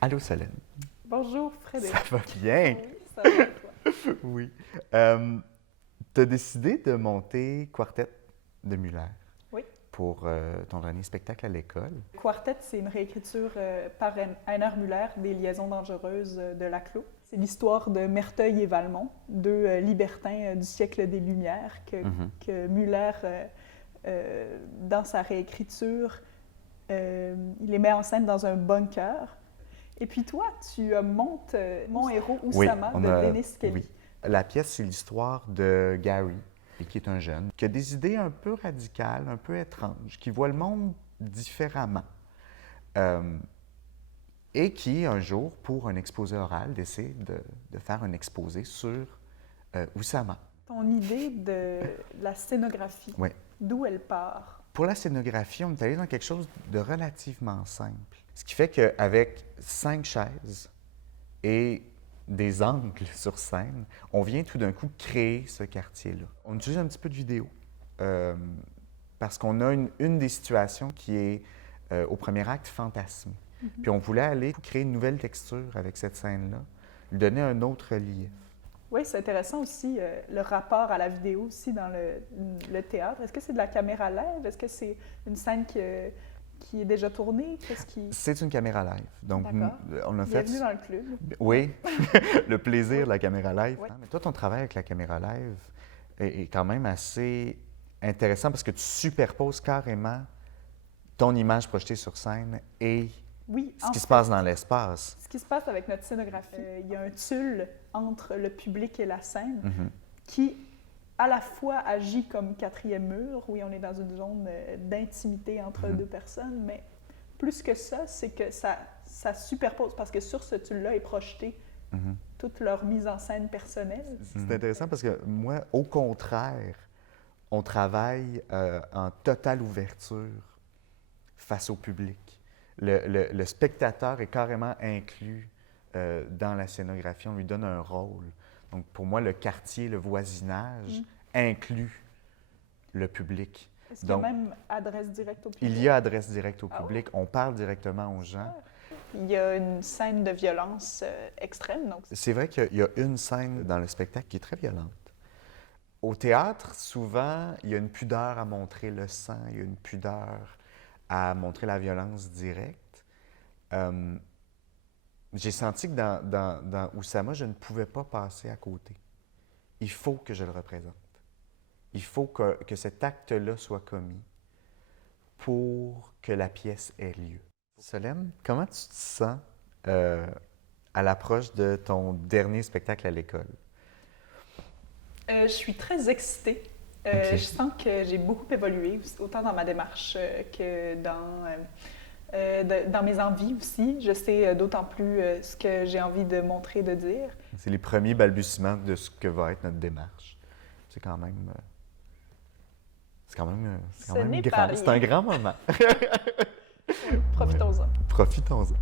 Allô, Solène. Bonjour Frédéric. Ça va bien? Oui, ça va et toi? Oui. Tu as décidé de monter Quartet de Muller Oui. pour ton dernier spectacle à l'école. Quartet, c'est une réécriture par Heiner Müller des Liaisons dangereuses de Laclos. C'est l'histoire de Merteuil et Valmont, deux libertins du siècle des Lumières que Müller, dans sa réécriture, il les met en scène dans un bunker. Et puis toi, tu montes Mon héros Oui, Oussama de Dennis Kelly. oui. La pièce, c'est l'histoire de Gary, qui est un jeune, qui a des idées un peu radicales, un peu étranges, qui voit le monde différemment. Et qui, un jour, pour un exposé oral, décide de faire un exposé sur Oussama. Ton idée de la scénographie, Oui. d'où elle part? Pour la scénographie, on est allé dans quelque chose de relativement simple. Ce qui fait qu'avec 5 chaises et des angles sur scène, on vient tout d'un coup créer ce quartier-là. On utilise un petit peu de vidéo parce qu'on a une des situations qui est au premier acte fantasmée. Puis on voulait aller créer une nouvelle texture avec cette scène-là, lui donner un autre relief. Oui, c'est intéressant aussi le rapport à la vidéo aussi dans le théâtre. Est-ce que c'est de la caméra live? Est-ce que c'est une scène qui est déjà tournée? C'est une caméra live. Donc, on a fait... Bienvenue dans le club. Oui, le plaisir de la caméra live. Oui. Mais toi, ton travail avec la caméra live est quand même assez intéressant parce que tu superposes carrément ton image projetée sur scène et ce qui se passe dans l'espace. Ce qui se passe avec notre scénographie, il y a un tulle entre le public et la scène qui, à la fois, agit comme quatrième mur. Oui, on est dans une zone d'intimité entre deux personnes, mais plus que ça, c'est que ça superpose parce que sur ce tulle-là est projeté toute leur mise en scène personnelle. C'est intéressant parce que moi, au contraire, on travaille en totale ouverture face au public. Le spectateur est carrément inclus dans la scénographie. On lui donne un rôle. Donc, pour moi, le quartier, le voisinage inclut le public. Est-ce qu'il y a même adresse directe au public? Il y a adresse directe au public. On parle directement aux gens. Il y a une scène de violence extrême. Donc... C'est vrai qu'il y a une scène dans le spectacle qui est très violente. Au théâtre, souvent, il y a une pudeur à montrer le sang, il y a une pudeur à montrer la violence directe. J'ai senti que dans Oussama, je ne pouvais pas passer à côté. Il faut que je le représente. Il faut que cet acte-là soit commis pour que la pièce ait lieu. Solène, comment tu te sens à l'approche de ton dernier spectacle à l'école? Je suis très excitée. Je sens que j'ai beaucoup évolué, autant dans ma démarche que dans mes envies aussi. Je sais d'autant plus ce que j'ai envie de montrer, de dire. C'est les premiers balbutiements de ce que va être notre démarche. C'est quand même... c'est quand même grand. C'est un grand moment. Profitons-en. Profitons-en.